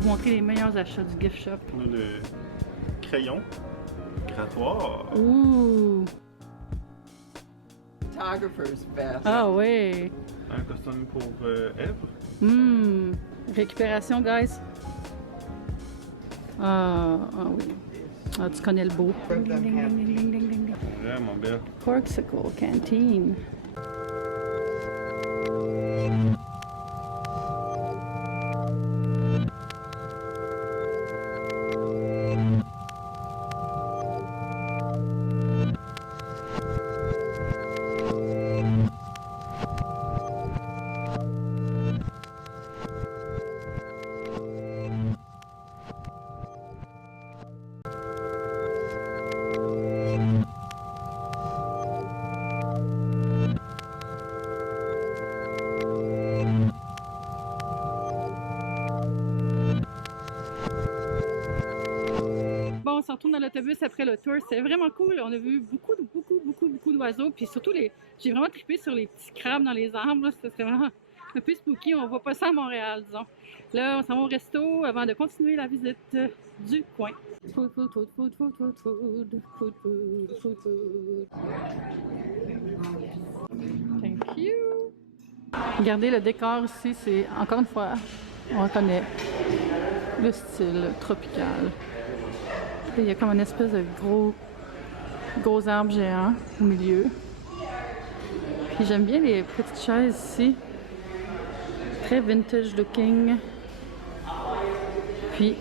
vous montrer les meilleurs achats du gift shop. On a le crayon grattoir. Ouh! Photographer's vest. Ah oui! Un costume pour Ève. Récupération, guys. Ah oui. Ah, tu connais le beau. Vraiment belle. Corksicle Canteen. Bon, on se retourne dans l'autobus après le tour. C'est vraiment cool. On a vu beaucoup d'oiseaux. Puis surtout, j'ai vraiment trippé sur les petits crabes dans les arbres. C'était vraiment un peu spooky. On voit pas ça à Montréal, disons. Là, on s'en va au resto avant de continuer la visite du coin. Food. Thank you. Regardez le décor ici, c'est encore une fois, on reconnaît le style tropical. Il y a comme une espèce de gros arbre géant au milieu. Puis j'aime bien les petites chaises ici. Très vintage looking. Puis,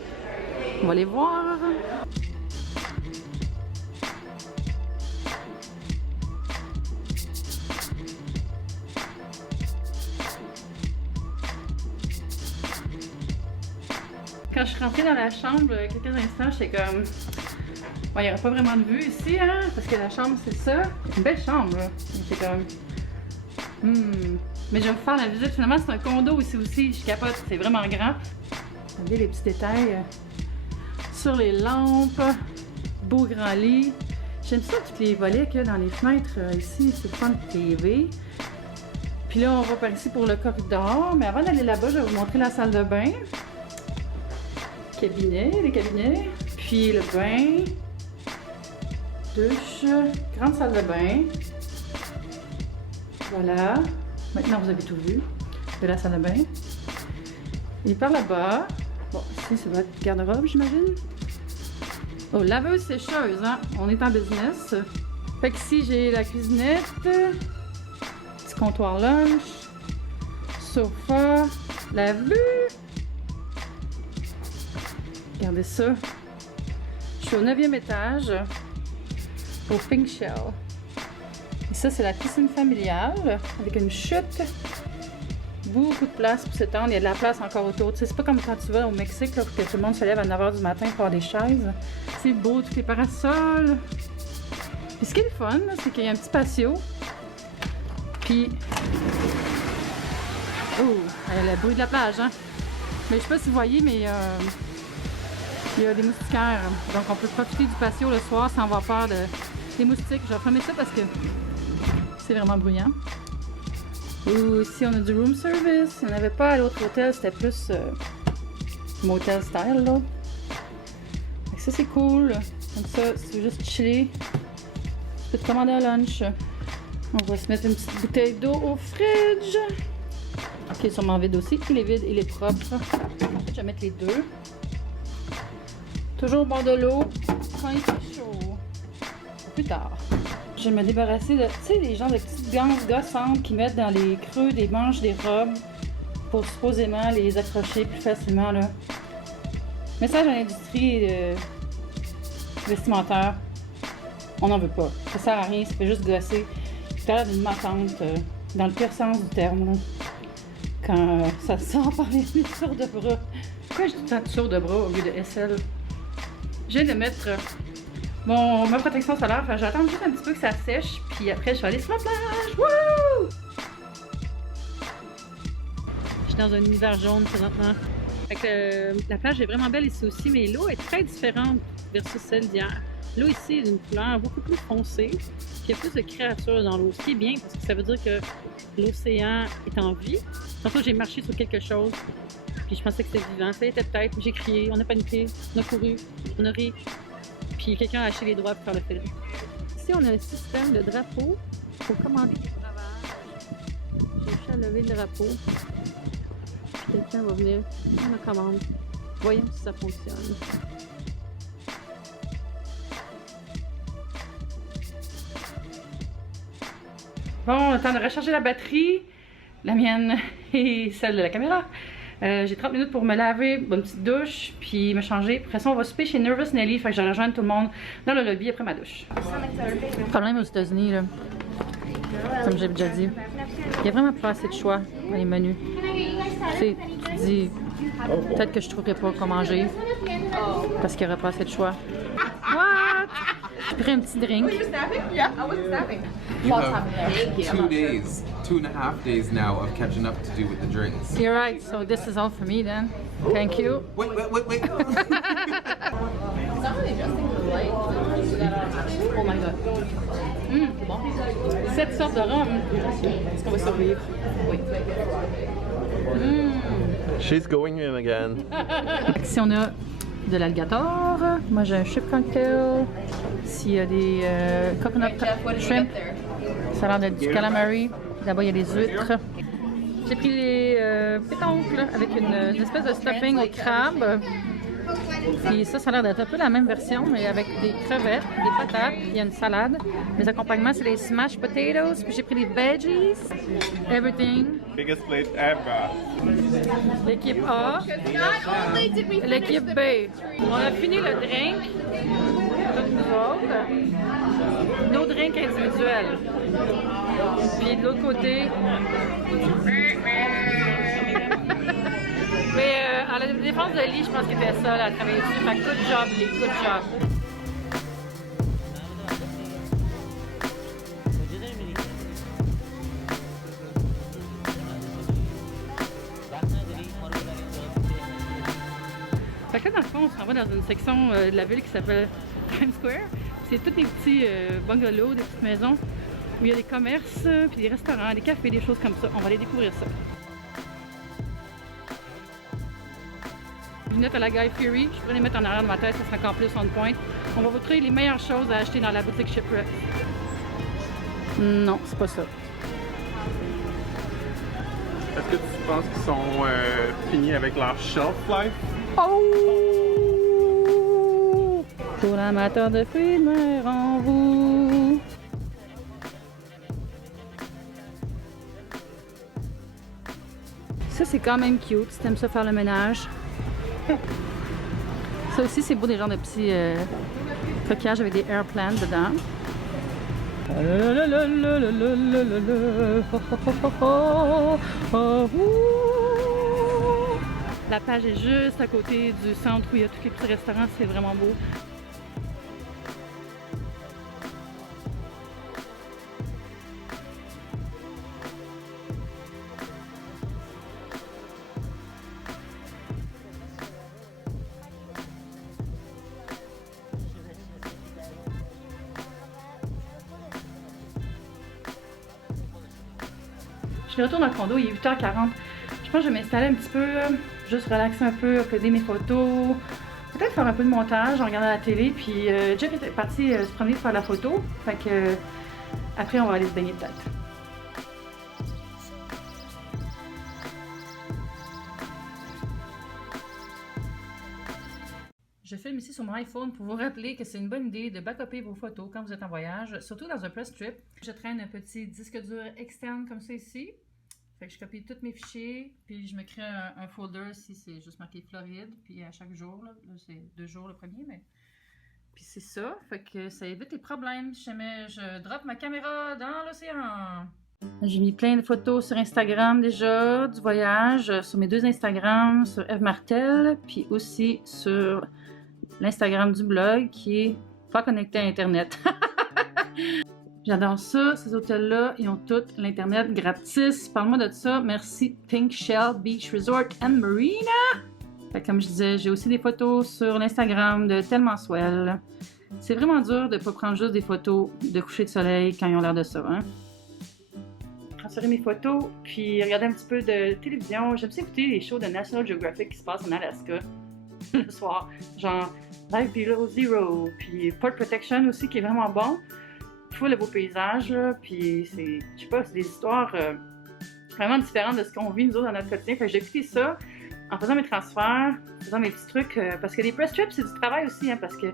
on va les voir. Quand je suis rentrée dans la chambre, quelques instants, j'étais comme... Bon, il n'y aura pas vraiment de vue ici, hein, parce que la chambre, c'est ça. Une belle chambre, là. J'étais comme... Mais je vais vous faire la visite. Finalement, c'est un condo ici aussi. Je capote, c'est vraiment grand. Regardez les petits détails sur les lampes. Beau grand lit. J'aime ça, tous les volets qu'il y a dans les fenêtres ici. C'est le fun de TV. Puis là, on va par ici pour le corridor. Mais avant d'aller là-bas, je vais vous montrer la salle de bain. Les cabinets. Puis le bain. Douche. Grande salle de bain. Voilà. Maintenant, vous avez tout vu de la salle de bain. Et par là-bas, bon, ici, c'est votre garde-robe, j'imagine. Oh, laveuse sécheuse, hein? On est en business. Fait qu'ici, j'ai la cuisinette, petit comptoir lunch, sofa, la vue. Regardez ça. Je suis au 9e étage, au Pink Shell. Et ça, c'est la piscine familiale avec une chute. Beaucoup de place pour s'étendre. Il y a de la place encore autour. Tu sais, c'est pas comme quand tu vas au Mexique, là, que tout le monde se lève à 9h du matin pour avoir des chaises. C'est beau, tous les parasols. Puis ce qui est le fun, c'est qu'il y a un petit patio. Puis... Oh, il y a le bruit de la plage, hein? Mais je sais pas si vous voyez, mais il y a des moustiquaires. Donc on peut profiter du patio le soir sans avoir peur des moustiques. Je vais fermer ça parce que c'est vraiment bruyant. Ouh, ici on a du room service. Il n'y en avait pas à l'autre hôtel, c'était plus motel style là. Donc ça c'est cool. Comme ça, si tu veux juste chiller, tu peux te commander un lunch. On va se mettre une petite bouteille d'eau au fridge. Qui est sûrement vide aussi. Il est vide, il est propre. Je vais mettre les deux. Toujours au bord de l'eau quand il fait chaud. Plus tard. Je vais me débarrasser de, tu sais, les genres de petites ganses gossantes qu'ils mettent dans les creux des manches des robes pour supposément les accrocher plus facilement, là. Message à l'industrie vestimentaire. On n'en veut pas. Ça sert à rien, ça fait juste gosser. C'est l'air d'une matante, dans le pire sens du terme, là. Quand ça sort par les blessures de bras. Pourquoi je dis tant de blessures de bras au lieu de SL? Je viens de mettre ma protection solaire. Enfin, j'attends juste un petit peu que ça sèche, puis après je vais aller sur la plage. Wouh! Je suis dans un univers jaune présentement. Fait que, la plage est vraiment belle ici aussi, mais l'eau est très différente versus celle d'hier. L'eau ici est d'une couleur beaucoup plus foncée, puis il y a plus de créatures dans l'eau, ce qui est bien parce que ça veut dire que l'océan est en vie. Tantôt j'ai marché sur quelque chose, Puis je pensais que c'était vivant. Ça y était peut-être. J'ai crié, on a paniqué, on a couru, on a ri. Puis quelqu'un a acheté les droits pour faire le film. Ici, on a le système de drapeau pour commander des breuvages. J'ai réussi à lever le drapeau. Puis quelqu'un va venir prendre la commande. Voyons si ça fonctionne. Bon, temps de recharger la batterie, la mienne et celle de la caméra. J'ai 30 minutes pour me laver, une petite douche, puis me changer. Après ça, on va souper chez Nervous Nelly, fait que je vais rejoindre tout le monde dans le lobby après ma douche. Le problème aux États-Unis, là, comme j'ai déjà dit, il n'y a vraiment pas assez de choix dans les menus. Tu sais, tu te dis, peut-être que je ne trouverai pas quoi manger parce qu'il n'y aura pas assez de choix. What? J'ai pris un petit drink. You have 2 days, 2.5 days now of catching up to do with the drinks. You're right, so this is all for me then. Thank you. Wait. Oh my god. Bon. 7 sortes de rhum. Est-ce qu'on va survivre? Oui. She's going in again. Ici, on a de l'alligator. Moi, j'ai un shrimp cocktail. Ici, il y a des coconut shrimp. Ça a l'air d'être du calamari. Là-bas, il y a des huîtres. J'ai pris les pétoncles avec une espèce de stuffing au crabe. Puis ça a l'air d'être un peu la même version, mais avec des crevettes, des patates, il y a une salade. Les accompagnements, c'est les smashed potatoes. Puis j'ai pris les veggies, everything. Biggest plate ever. L'équipe A, l'équipe B. On a fini le drink, toutes nous autres. Nos drinks individuels. Puis de l'autre côté, mais à la défense de Lee, je pense qu'il était seul à travailler dessus. Fait que good job, Lee, good job. Fait que là, dans le fond, on s'en va dans une section de la ville qui s'appelle Times Square. C'est tous des petits bungalows, des petites maisons où il y a des commerces, puis des restaurants, des cafés, des choses comme ça. On va aller découvrir ça. Lunettes à la Guy Fieri, je pourrais les mettre en arrière de ma tête, ça sera encore plus on point. On va vous trouver les meilleures choses à acheter dans la boutique Shipwreck. Non, c'est pas ça. Est-ce que tu penses qu'ils sont finis avec leur shelf life? Oh! Pour l'amateur de fruits de mer en vous. Ça, c'est quand même cute si t'aimes ça faire le ménage. Ça aussi, c'est beau, des genres de petits coquillages avec des air plants dedans. La plage est juste à côté du centre où il y a tous les petits restaurants, c'est vraiment beau. Je retourne au condo, il est 8h40. Je pense que je vais m'installer un petit peu, juste relaxer un peu, uploader mes photos, peut-être faire un peu de montage en regardant la télé. Puis Jeff était parti se promener pour faire la photo, fait que après on va aller se baigner peut-être. Je filme ici sur mon iPhone pour vous rappeler que c'est une bonne idée de backuper vos photos quand vous êtes en voyage, surtout dans un press trip. Je traîne un petit disque dur externe comme ça ici. Fait que je copie tous mes fichiers, puis je me crée un folder si c'est juste marqué Floride, puis à chaque jour, là c'est 2 jours le premier, mais... Puis c'est ça, fait que ça évite les problèmes si jamais je drop ma caméra dans l'océan. J'ai mis plein de photos sur Instagram déjà, du voyage, sur mes 2 Instagrams, sur Eve Martel, puis aussi sur l'Instagram du blog qui est pas connecté à Internet. J'adore ça, ces hôtels-là, ils ont tout l'Internet gratis. Parle-moi de ça, merci Pink Shell Beach Resort and Marina. Fait que comme je disais, j'ai aussi des photos sur l'Instagram de Tellement Swell. C'est vraiment dur de ne pas prendre juste des photos de coucher de soleil quand ils ont l'air de ça, hein? transférer mes photos, puis regarder un petit peu de télévision. J'aime ça écouter les shows de National Geographic qui se passent en Alaska le soir. Genre Life Below Zero, puis Port Protection aussi qui est vraiment bon. Full de beaux paysages, là, puis c'est, je sais pas, c'est des histoires vraiment différentes de ce qu'on vit nous autres dans notre quotidien. Fait que j'ai écouté ça en faisant mes transferts, en faisant mes petits trucs, parce que les press trips, c'est du travail aussi, hein, parce que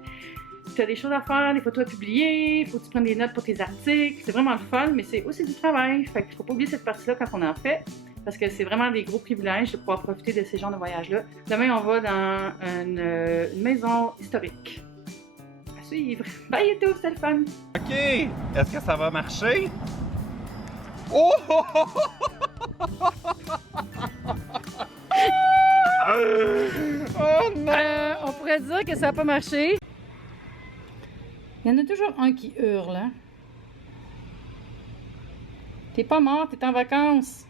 tu as des choses à faire, des photos à publier, il faut que tu prennes des notes pour tes articles, c'est vraiment le fun, mais c'est aussi du travail. Fait qu'il faut pas oublier cette partie-là quand on en fait, parce que c'est vraiment des gros privilèges de pouvoir profiter de ces genres de voyages-là. Demain, on va dans une maison historique. À suivre. Bye YouTube, c'était le fun! OK! Est-ce que ça va marcher? Oh! Oh non! On pourrait dire que ça n'a pas marché. Il y en a toujours un qui hurle, hein? T'es pas mort, t'es en vacances.